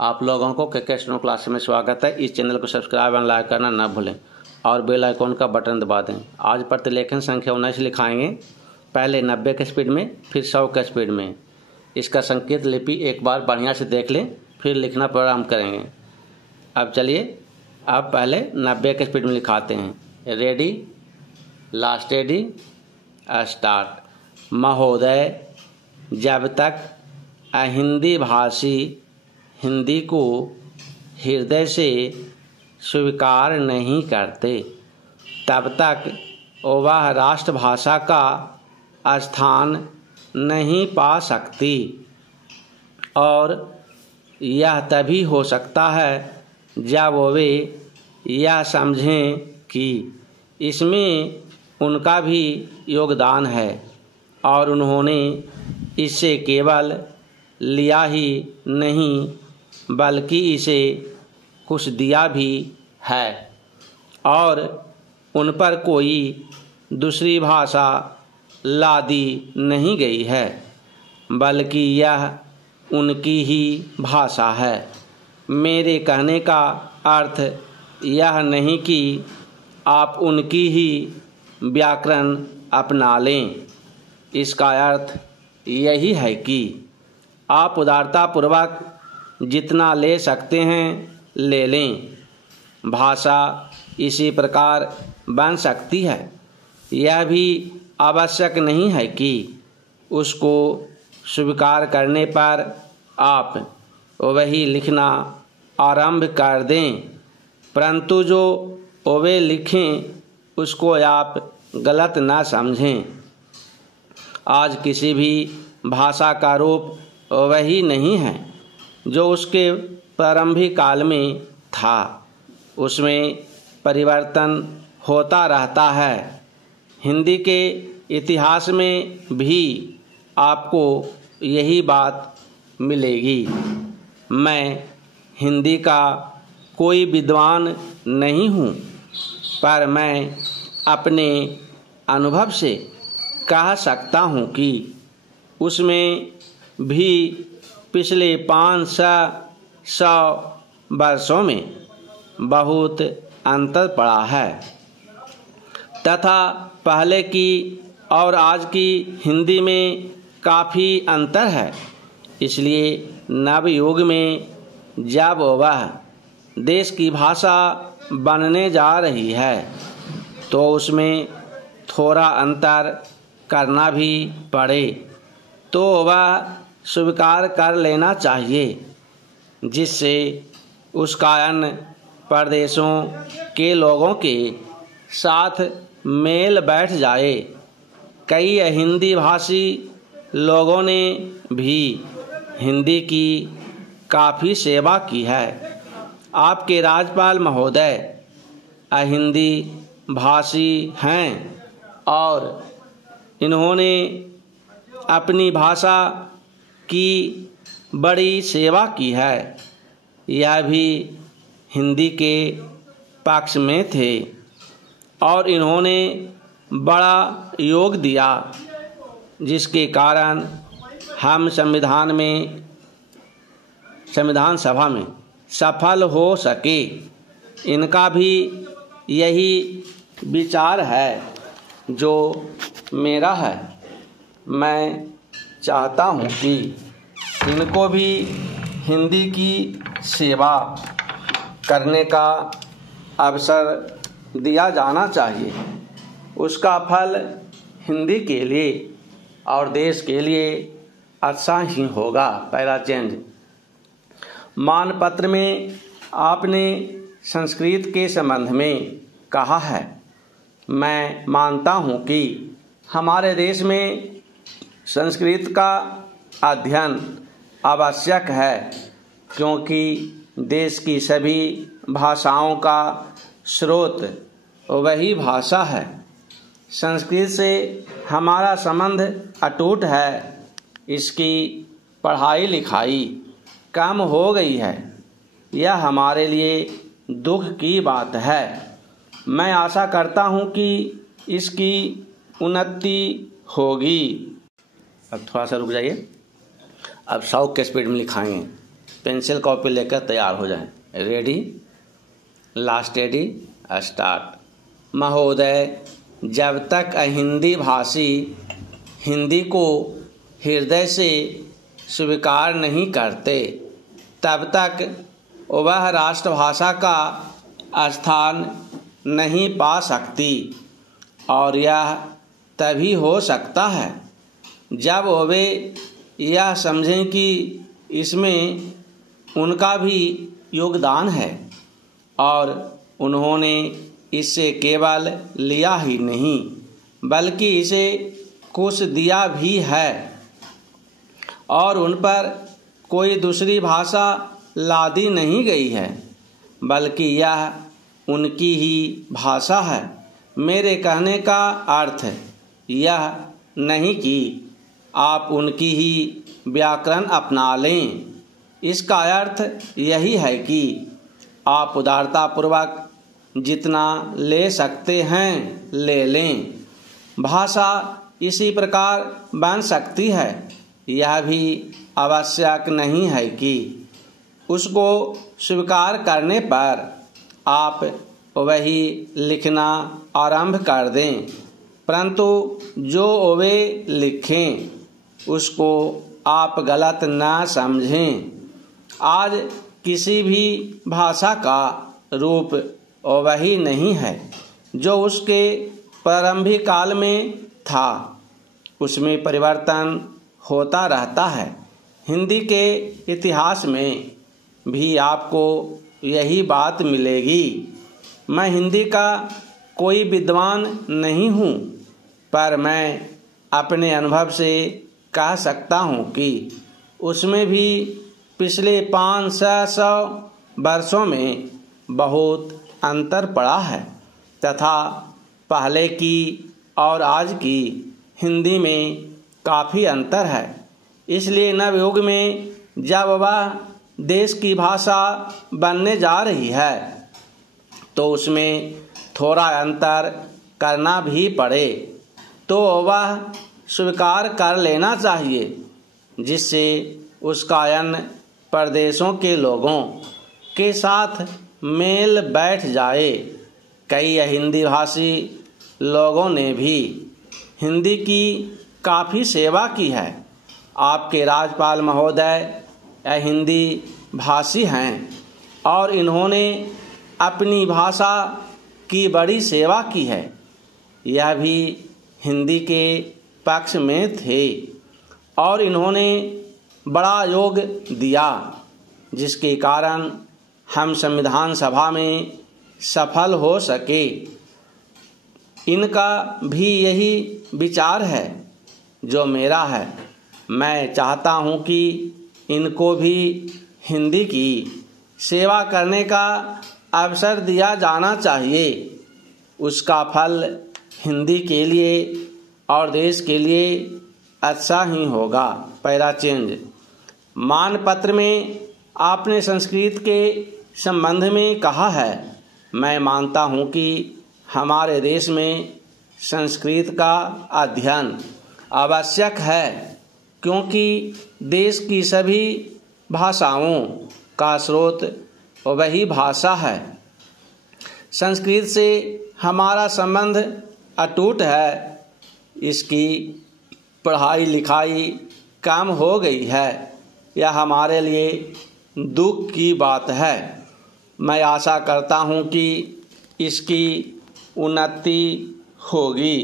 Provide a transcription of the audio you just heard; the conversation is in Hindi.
आप लोगों को के स्टोनो क्लास में स्वागत है। इस चैनल को सब्सक्राइब और लाइक करना न भूलें और बेल आइकॉन का बटन दबा दें। आज प्रतिलेखन संख्या 19 लिखाएंगे, पहले 90 के स्पीड में फिर 100 के स्पीड में। इसका संकेत लिपि एक बार बढ़िया से देख लें, फिर लिखना प्रारंभ करेंगे। अब चलिए अब पहले 90 के स्पीड में लिखाते हैं। Ready, last ready, start. महोदय, जब तक अहिंदी भाषी हिंदी को हृदय से स्वीकार नहीं करते, तब तक वह राष्ट्रभाषा का स्थान नहीं पा सकती। और यह तभी हो सकता है जब वे यह समझें कि इसमें उनका भी योगदान है और उन्होंने इससे केवल लिया ही नहीं बल्कि इसे कुछ दिया भी है और उन पर कोई दूसरी भाषा लादी नहीं गई है, बल्कि यह उनकी ही भाषा है। मेरे कहने का अर्थ यह नहीं कि आप उनकी ही व्याकरण अपना लें। इसका अर्थ यही है कि आप उदारतापूर्वक जितना ले सकते हैं ले लें। भाषा इसी प्रकार बन सकती है। यह भी आवश्यक नहीं है कि उसको स्वीकार करने पर आप वही लिखना आरंभ कर दें, परंतु जो वे लिखें उसको आप गलत न समझें। आज किसी भी भाषा का रूप वही नहीं है जो उसके प्रारंभिक काल में था। उसमें परिवर्तन होता रहता है। हिंदी के इतिहास में भी आपको यही बात मिलेगी। मैं हिंदी का कोई विद्वान नहीं हूँ, पर मैं अपने अनुभव से कह सकता हूँ कि उसमें भी पिछले 500 वर्षों में बहुत अंतर पड़ा है तथा पहले की और आज की हिंदी में काफ़ी अंतर है। इसलिए नवयुग में जब वह देश की भाषा बनने जा रही है तो उसमें थोड़ा अंतर करना भी पड़े तो वह स्वीकार कर लेना चाहिए, जिससे उसका अन्य प्रदेशों के लोगों के साथ मेल बैठ जाए। कई हिंदी भाषी लोगों ने भी हिंदी की काफ़ी सेवा की है। आपके राज्यपाल महोदय हिंदी भाषी हैं और इन्होंने अपनी भाषा की बड़ी सेवा की है। यह भी हिंदी के पक्ष में थे और इन्होंने बड़ा योग दिया, जिसके कारण हम संविधान सभा में सफल हो सके। इनका भी यही विचार है जो मेरा है। मैं चाहता हूँ कि इनको भी हिंदी की सेवा करने का अवसर दिया जाना चाहिए। उसका फल हिंदी के लिए और देश के लिए अच्छा ही होगा। पहला चेंज। मानपत्र में आपने संस्कृत के संबंध में कहा है। मैं मानता हूँ कि हमारे देश में संस्कृत का अध्ययन आवश्यक है, क्योंकि देश की सभी भाषाओं का स्रोत वही भाषा है। संस्कृत से हमारा संबंध अटूट है। इसकी पढ़ाई लिखाई कम हो गई है, यह हमारे लिए दुख की बात है। मैं आशा करता हूँ कि इसकी उन्नति होगी। अब थोड़ा सा रुक जाइए। अब 100 के स्पीड में लिखाएंगे। पेंसिल कॉपी लेकर तैयार हो जाएं। Ready, last ready, start. महोदय, जब तक अहिंदी भाषी हिंदी को हृदय से स्वीकार नहीं करते तब तक वह राष्ट्रभाषा का स्थान नहीं पा सकती, और यह तभी हो सकता है जब वे यह समझें कि इसमें उनका भी योगदान है और उन्होंने इससे केवल लिया ही नहीं बल्कि इसे कुछ दिया भी है, और उन पर कोई दूसरी भाषा लादी नहीं गई है बल्कि यह उनकी ही भाषा है। मेरे कहने का अर्थ यह नहीं कि आप उनकी ही व्याकरण अपना लें, इसका अर्थ यही है कि आप उदारतापूर्वक जितना ले सकते हैं ले लें। भाषा इसी प्रकार बन सकती है, यह भी आवश्यक नहीं है कि उसको स्वीकार करने पर आप वही लिखना आरंभ कर दें, परंतु जो वे लिखें उसको आप गलत न समझें। आज किसी भी भाषा का रूप वही नहीं है जो उसके प्रारंभिक काल में था, उसमें परिवर्तन होता रहता है। हिंदी के इतिहास में भी आपको यही बात मिलेगी। मैं हिंदी का कोई विद्वान नहीं हूँ, पर मैं अपने अनुभव से कह सकता हूँ कि उसमें भी पिछले 500 वर्षों में बहुत अंतर पड़ा है तथा पहले की और आज की हिंदी में काफ़ी अंतर है। इसलिए नवयुग में जब वह देश की भाषा बनने जा रही है तो उसमें थोड़ा अंतर करना भी पड़े तो वह स्वीकार कर लेना चाहिए, जिससे उसका अन्य प्रदेशों के लोगों के साथ मेल बैठ जाए। कई हिंदी भाषी लोगों ने भी हिंदी की काफ़ी सेवा की है। आपके राज्यपाल महोदय हिंदी भाषी हैं और इन्होंने अपनी भाषा की बड़ी सेवा की है। यह भी हिंदी के पक्ष में थे और इन्होंने बड़ा योग दिया, जिसके कारण हम संविधान सभा में सफल हो सके। इनका भी यही विचार है जो मेरा है। मैं चाहता हूँ कि इनको भी हिंदी की सेवा करने का अवसर दिया जाना चाहिए। उसका फल हिंदी के लिए और देश के लिए अच्छा ही होगा। Para change. मानपत्र में आपने संस्कृत के संबंध में कहा है, मैं मानता हूँ कि हमारे देश में संस्कृत का अध्ययन आवश्यक है, क्योंकि देश की सभी भाषाओं का स्रोत वही भाषा है। संस्कृत से हमारा संबंध अटूट है। इसकी पढ़ाई लिखाई कम हो गई है, यह हमारे लिए दुख की बात है। मैं आशा करता हूँ कि इसकी उन्नति होगी।